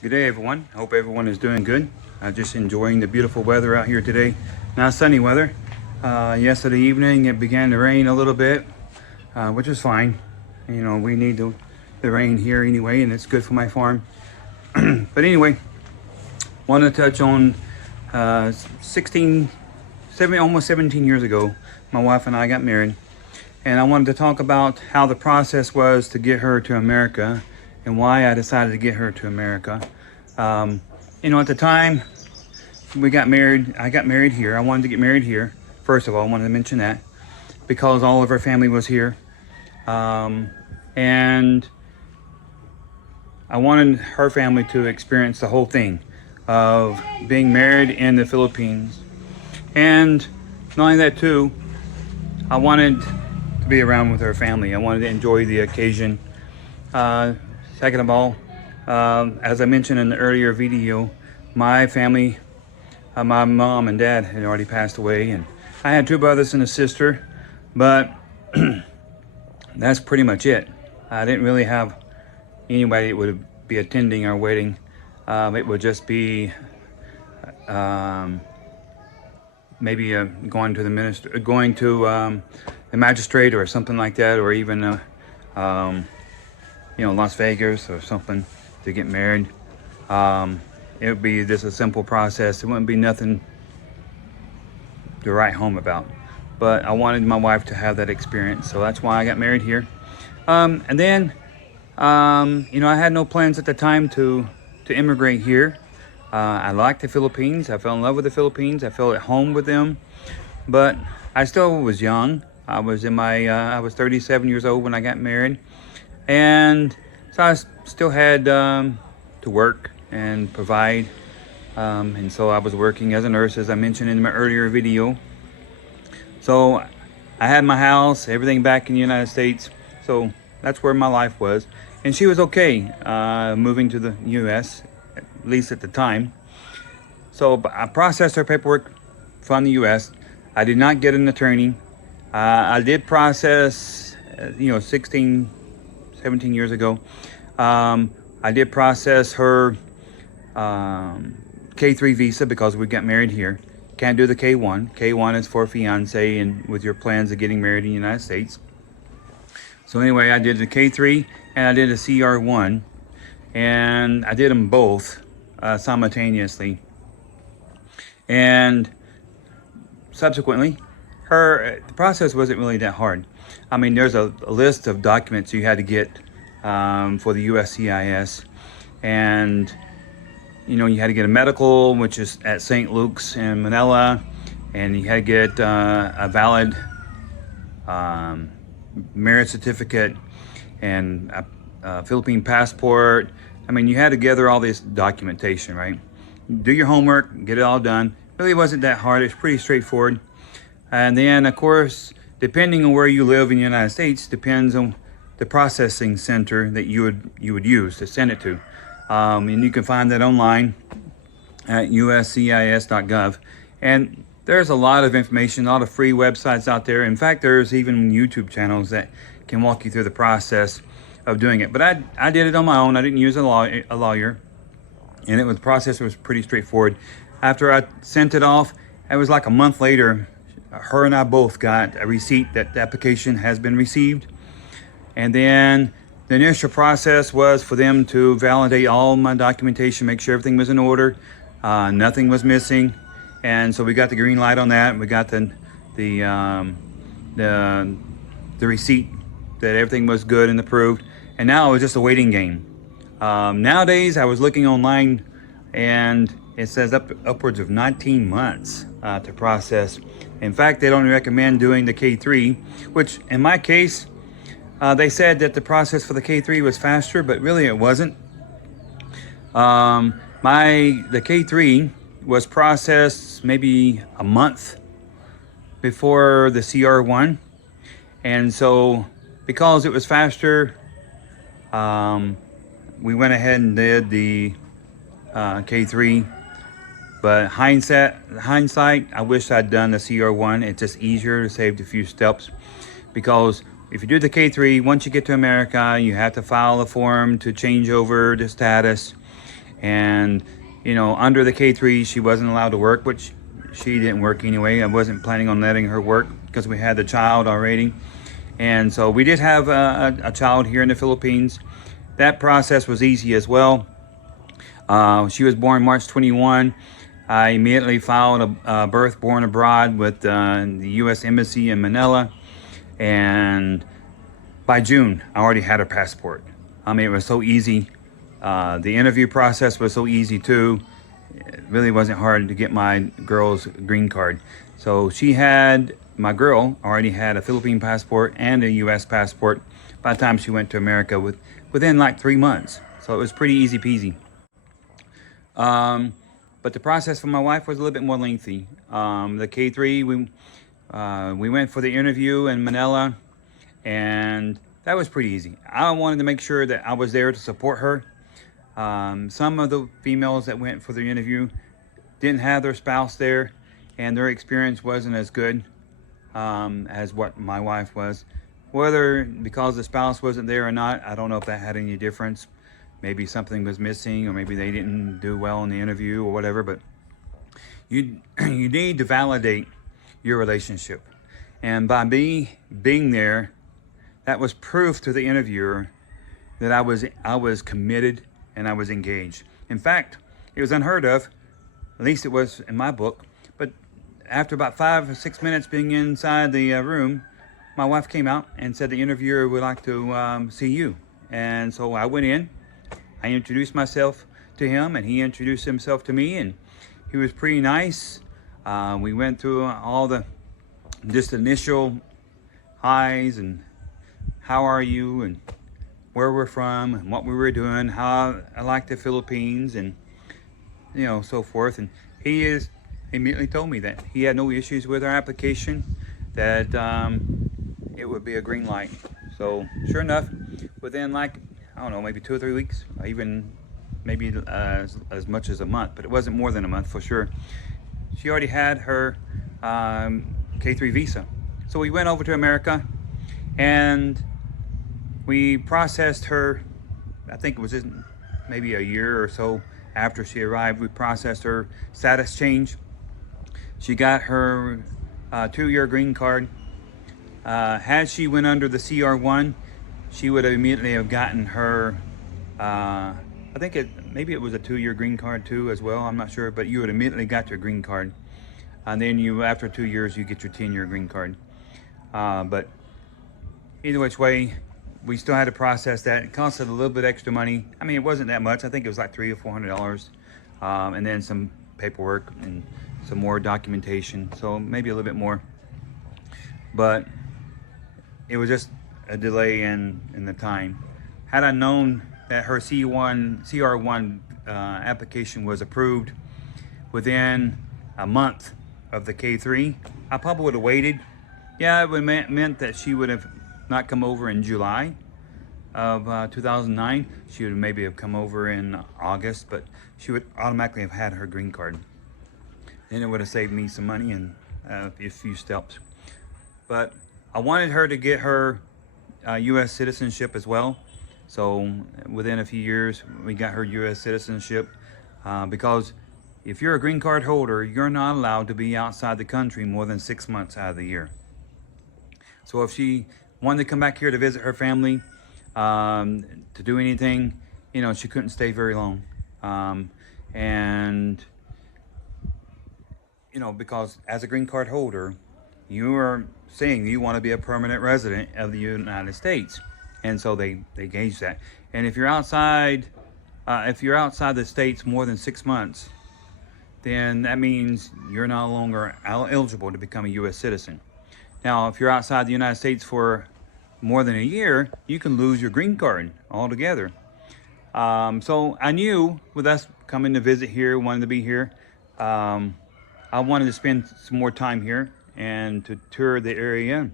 Good day, everyone. Hope everyone is doing good. Just enjoying the beautiful weather out here today. Now sunny weather. Yesterday evening it began to rain a little bit, which is fine. You know, we need the rain here anyway, and it's good for my farm. But anyway, want to touch on almost 17 years ago, my wife and I got married. And I wanted to talk about how the process was to get her to America and why I decided to get her to America. You know, at the time we got married, I got married here. I wanted to get married here. First of all, I wanted to mention that because all of our family was here. And I wanted her family to experience the whole thing of being married in the Philippines. And not only that too, I wanted to be around with her family. I wanted to enjoy the occasion. Second of all, as I mentioned in the earlier video, my family, my mom and dad had already passed away, and I had two brothers and a sister, but that's pretty much it. I didn't really have anybody that would be attending our wedding. It would just be maybe going to the minister, going to the magistrate or something like that, or even you know, Las Vegas or something to get married. It would be just a simple process. It wouldn't be nothing to write home about. But I wanted my wife to have that experience, so that's why I got married here. And then, you know, I had no plans at the time to immigrate here. I liked the Philippines. I fell in love with the Philippines. I felt at home with them. But I still was young. I was in my, I was 37 years old when I got married. And so I still had to work and provide. And so I was working as a nurse, as I mentioned in my earlier video. So I had my house, everything back in the United States. So that's where my life was. And she was okay moving to the US, at least at the time. So I processed her paperwork from the US. I did not get an attorney. I did process, you know, 17 years ago. I did process her K3 visa because we got married here. Can't do the K1. K1 is for fiancé and with your plans of getting married in the United States. So anyway, I did the K3 and I did a CR1, and I did them both simultaneously. And subsequently, the process wasn't really that hard. I mean, there's a list of documents you had to get for the USCIS, and you know, you had to get a medical, which is at St. Luke's in Manila, and you had to get a valid marriage certificate and a Philippine passport. I mean, you had to gather all this documentation, right? Do your homework, get it all done. Really wasn't that hard. It's pretty straightforward. And then, of course, depending on where you live in the United States, depends on the processing center that you would use to send it to. And you can find that online at uscis.gov. And there's a lot of information, a lot of free websites out there. In fact, there's even YouTube channels that can walk you through the process of doing it. But I did it on my own. I didn't use a lawyer. And the process was pretty straightforward. After I sent it off, it was like a month later, her and I both got a receipt that the application has been received. And then the initial process was for them to validate all my documentation, make sure everything was in order, nothing was missing. And so we got the green light on that. We got the receipt that everything was good and approved. And now it was just a waiting game. Nowadays, I was looking online, and it says upwards of 19 months to process. In fact, they don't recommend doing the K3, which in my case, they said that the process for the K3 was faster, but really it wasn't. The K3 was processed maybe a month before the CR1. And so because it was faster, we went ahead and did the K3. But hindsight, I wish I'd done the CR1. It's just easier to save a few steps, because if you do the K3, once you get to America, you have to file a form to change over the status. And, you know, under the K3, she wasn't allowed to work, which she didn't work anyway. I wasn't planning on letting her work because we had the child already. And so we did have a child here in the Philippines. That process was easy as well. She was born March 21. I immediately filed a birth born abroad with the U.S. Embassy in Manila. And by June, I already had her passport. I mean, it was so easy. The interview process was so easy too. It really wasn't hard to get my girl's green card. So my girl already had a Philippine passport and a U.S. passport by the time she went to America within like 3 months. So it was pretty easy peasy. But the process for my wife was a little bit more lengthy. The K3, we went for the interview in Manila, and that was pretty easy. I wanted to make sure that I was there to support her. Some of the females that went for the interview didn't have their spouse there, and their experience wasn't as good as what my wife was. Whether because the spouse wasn't there or not, I don't know if that had any difference. Maybe something was missing, or maybe they didn't do well in the interview or whatever, but you need to validate your relationship. And by being there, that was proof to the interviewer that I was committed and I was engaged. In fact, it was unheard of, at least it was in my book, but after about 5 or 6 minutes being inside the room, my wife came out and said the interviewer would like to see you. And so I went in, I introduced myself to him, and he introduced himself to me, and he was pretty nice. We went through all the just initial highs and how are you and where we're from and what we were doing, how I like the Philippines, and you know, so forth. And he immediately told me that he had no issues with our application, that it would be a green light. So sure enough, within like, I don't know, maybe 2 or 3 weeks, even maybe as much as a month, but it wasn't more than a month for sure, she already had her K3 visa. So we went over to America and we processed her. I think it was just maybe a year or so after she arrived, we processed her status change. She got her 2-year green card. Had she went under the CR1, she would have immediately have gotten her, I think maybe it was a 2-year green card too as well, I'm not sure, but you would immediately got your green card. And then after 2 years, you get your 10-year green card. But either which way, we still had to process that. It costed a little bit extra money. I mean, it wasn't that much. I think it was like $300 or $400. And then some paperwork and some more documentation. So maybe a little bit more. But it was just a delay in the time. Had I known that her CR1 application was approved within a month of the K3, I probably would have waited. Yeah, it would meant that she would have not come over in July of 2009. She would maybe have come over in August, but she would automatically have had her green card. Then it would have saved me some money and a few steps. But I wanted her to get her U.S. citizenship as well. So within a few years, we got her U.S. citizenship because if you're a green card holder, you're not allowed to be outside the country more than 6 months out of the year. So if she wanted to come back here to visit her family, to do anything, you know, she couldn't stay very long. And, you know, because as a green card holder, you are saying you want to be a permanent resident of the United States. And so they gauge that. And if you're outside the States more than 6 months, then that means you're no longer eligible to become a U.S. citizen. Now, if you're outside the United States for more than a year, you can lose your green card altogether. So I knew with us coming to visit here, wanting to be here, I wanted to spend some more time here and to tour the area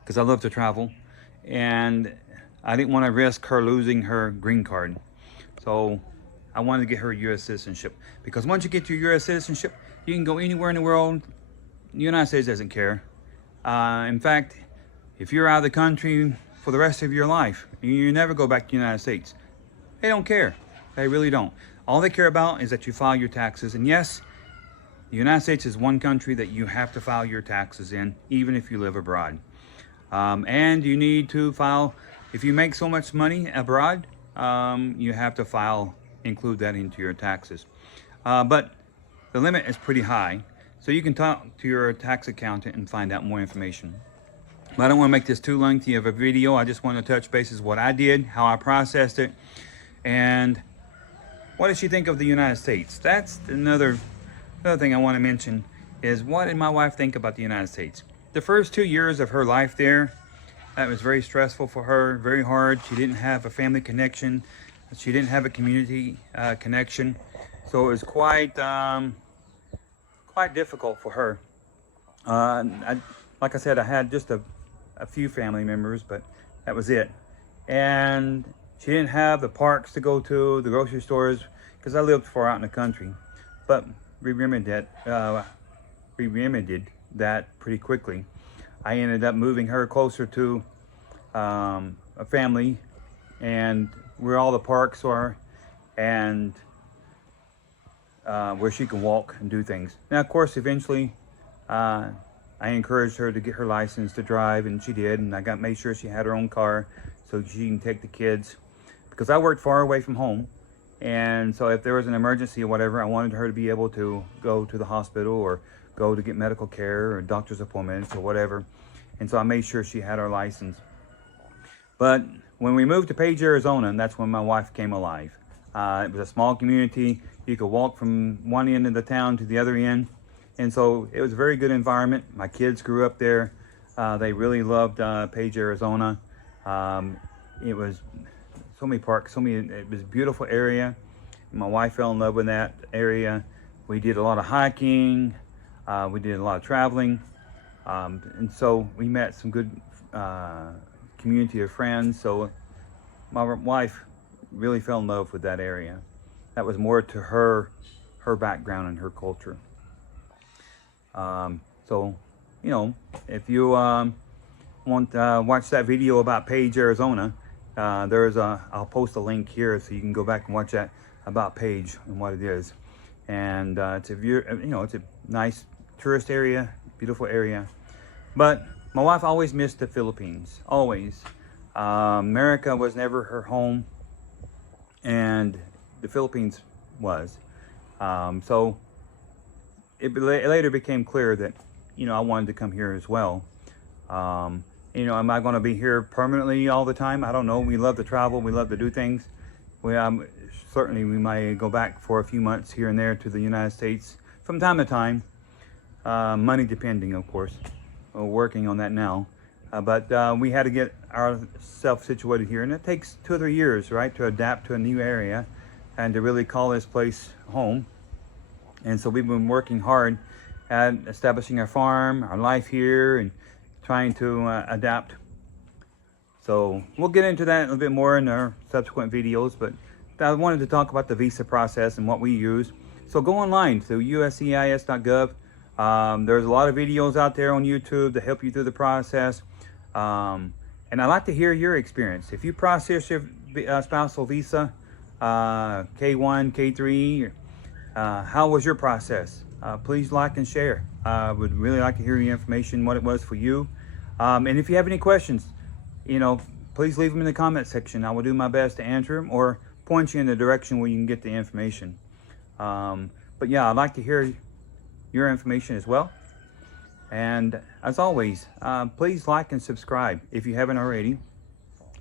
because I love to travel. And I didn't want to risk her losing her green card. So I wanted to get her U.S. citizenship, because once you get your U.S. citizenship, you can go anywhere in the world. The United States doesn't care. In fact, if you're out of the country for the rest of your life, you never go back to the United States, they don't care. They really don't. All they care about is that you file your taxes. And yes, the United States is one country that you have to file your taxes in, even if you live abroad. And you need to file, if you make so much money abroad, you have to include that into your taxes. But the limit is pretty high, so you can talk to your tax accountant and find out more information. But I don't want to make this too lengthy of a video. I just want to touch bases what I did, how I processed it, and what does she think of the United States? That's another thing I want to mention is what did my wife think about the United States? The first 2 years of her life there, that was very stressful for her, very hard. She didn't have a family connection. She didn't have a community connection. So it was quite difficult for her. Like I said, I had just a few family members, but that was it. And she didn't have the parks to go to, the grocery stores, because I lived far out in the country. But we remedied that pretty quickly. I ended up moving her closer to a family and where all the parks are, and where she can walk and do things. Now, of course, eventually I encouraged her to get her license to drive, and she did, and I made sure she had her own car so she can take the kids, because I worked far away from home. And so if there was an emergency or whatever, I wanted her to be able to go to the hospital or go to get medical care or doctor's appointments or whatever. And so I made sure she had her license. But when we moved to Page, Arizona, that's when my wife came alive. It was a small community. You could walk from one end of the town to the other end. And so it was a very good environment. My kids grew up there. They really loved Page, Arizona. It was so many parks, it was a beautiful area. My wife fell in love with that area. We did a lot of hiking. We did a lot of traveling. And so we met some good community of friends. So my wife really fell in love with that area. That was more to her background and her culture. So, you know, if you want to watch that video about Page, Arizona, I'll post a link here so you can go back and watch that about Page and what it is. And it's a nice tourist area, beautiful area. But my wife always missed the Philippines, always. America was never her home, and the Philippines was. So it later became clear that, you know, I wanted to come here as well. You know, am I going to be here permanently all the time? I don't know. We love to travel. We love to do things. Certainly we might go back for a few months here and there to the United States from time to time. Money depending, of course. We're working on that now. But we had to get ourselves situated here. And it takes 2 or 3 years, right, to adapt to a new area and to really call this place home. And so we've been working hard at establishing our farm, our life here, and trying to adapt. So we'll get into that a little bit more in our subsequent videos, but I wanted to talk about the visa process and what we use. So go online to uscis.gov. There's a lot of videos out there on YouTube to help you through the process. And I'd like to hear your experience. If you process your spousal visa, K1, K3, how was your process? Please like and share. I would really like to hear your information, what it was for you. And if you have any questions, you know, please leave them in the comment section. I will do my best to answer them or point you in the direction where you can get the information. But yeah, I'd like to hear your information as well. And as always, please like and subscribe if you haven't already.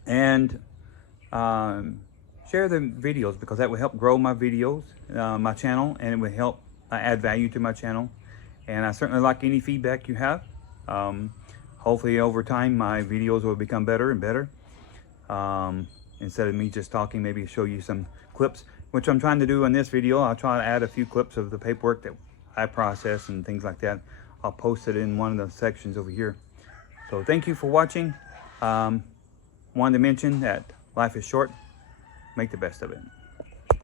And share the videos, because that will help grow my videos, my channel, and it will help add value to my channel. And I certainly like any feedback you have. Hopefully over time my videos will become better and better. Instead of me just talking, maybe show you some clips, which I'm trying to do in this video. I'll try to add a few clips of the paperwork that I process and things like that. I'll post it in one of the sections over here. So thank you for watching. Wanted to mention that life is short. Make the best of it.